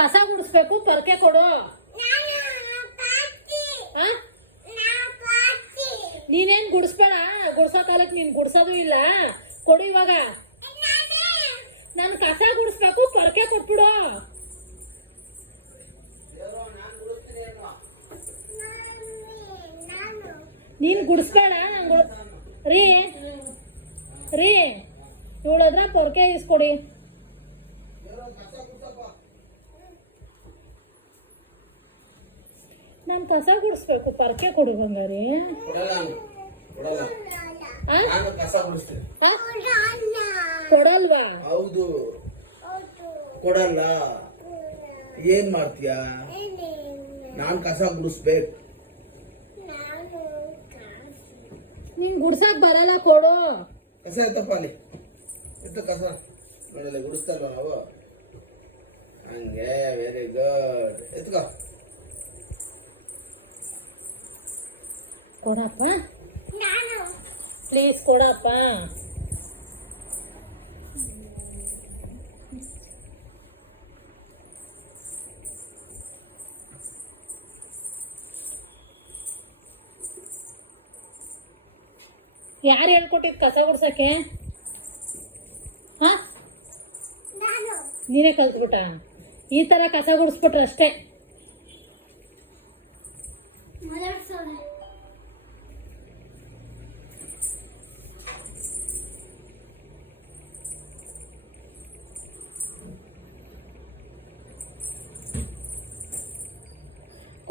ಕಸ ಗುಡಿಸ್ಬೇಕು, ಪೊರಕೆ ಕೊಡು. ನೀನೇನ್ ಗುಡಿಸ್ಬೇಡ, ಗುಡ್ಸೋ ಕಾಲಕ್ಕೆ ನೀನ್ ಗುಡ್ಸೋದು ಇಲ್ಲ. ಕೊಡು ಇವಾಗ. ನಾನು ಕಸ ಗುಡಿಸ್ಬೇಕು, ಪೊರಕೆ ಕೊಟ್ಬಿಡು. ನೀನ್ ಗುಡಿಸ್ಬೇಡ. ರೀ ರೀ ಇವಳದ್ರ ಪೊರಕೆ ಇಸ್ಕೊಡಿ. ನಾನು ಕಸ ಗುಡಿಸ್ಬೇಕು, ಪೊರಕೆ ಕೊಡು ಬಂಗಾರಿ. ಕೊಡಲ್ವಾ? ಹೌದು, ಕೊಡಲ್ಲ. ಏನ್ ಮಾಡ್ತೀಯ? ನಾನ್ ಕಸ ಗುಡಿಸ್ಬೇಕು. ನೀನ್ ಗುಡ್ಸಕ್ ಬರಲ್ಲ, ಕೊಡು. ಕಸ ಎತ್ತಪ್ಪ ಅಲ್ಲಿ, ಎತ್ತ ಕಸ. ನೋಡಲ್ಲ ಗುಡಿಸ್ತಲ್ವ ನಾವು. ಹಂಗೆ, ವೆರಿ ಗುಡ್. ಎತ್ಕೋ. ಕೊಡಪ್ಪ ಪ್ಲೀಸ್, ಕೊಡಪ್ಪ. ಯಾರು ಹೇಳ್ಕೊಟ್ಟಿದ್ ಕಸ ಗುಡ್ಸಕ್ಕೆ? ಹಾ, ನೀನೇ ಕಲ್ತ್ಬಿಟ್ಟ? ಈ ತರ ಕಸ ಗುಡಿಸ್ಬಿಟ್ರೆ ಅಷ್ಟೇ.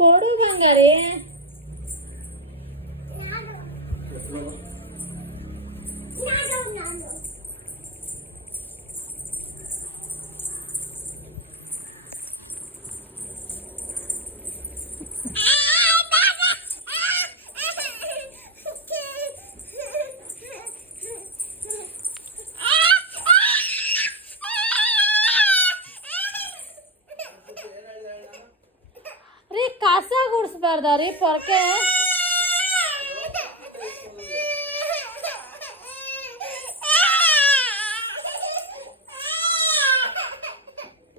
ಕೊಡು ಬಂಗಾರಿ. ರೀ ಕಸ ಗುಡಿಸ್ಬಾರ್ದ ರೀ, ಪೊರಕೆ?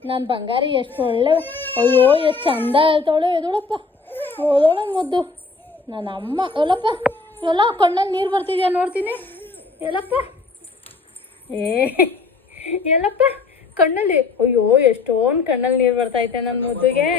ನನ್ನ ಬಂಗಾರಿ ಎಷ್ಟು ಒಳ್ಳೆ, ಅಯ್ಯೋ ಎಷ್ಟು ಚಂದ ಹೇಳ್ತಾವಳೆ. ಎದೋಳಪ್ಪ, ಓದೋಳ ಮುದ್ದು ನನ್ನ ಅಮ್ಮ. ಎಲ್ಲಪ್ಪ, ಎಲ್ಲ ಕಣ್ಣಲ್ಲಿ ನೀರು ಬರ್ತಿದ್ಯಾ ನೋಡ್ತೀನಿ. ಎಲ್ಲಪ್ಪ, ಎಲ್ಲಪ್ಪ ಕಣ್ಣಲ್ಲಿ, ಅಯ್ಯೋ ಎಷ್ಟೊಂದು ಕಣ್ಣಲ್ಲಿ ನೀರು ಬರ್ತೈತೆ ನನ್ನ ಮುದ್ದುಗೆ.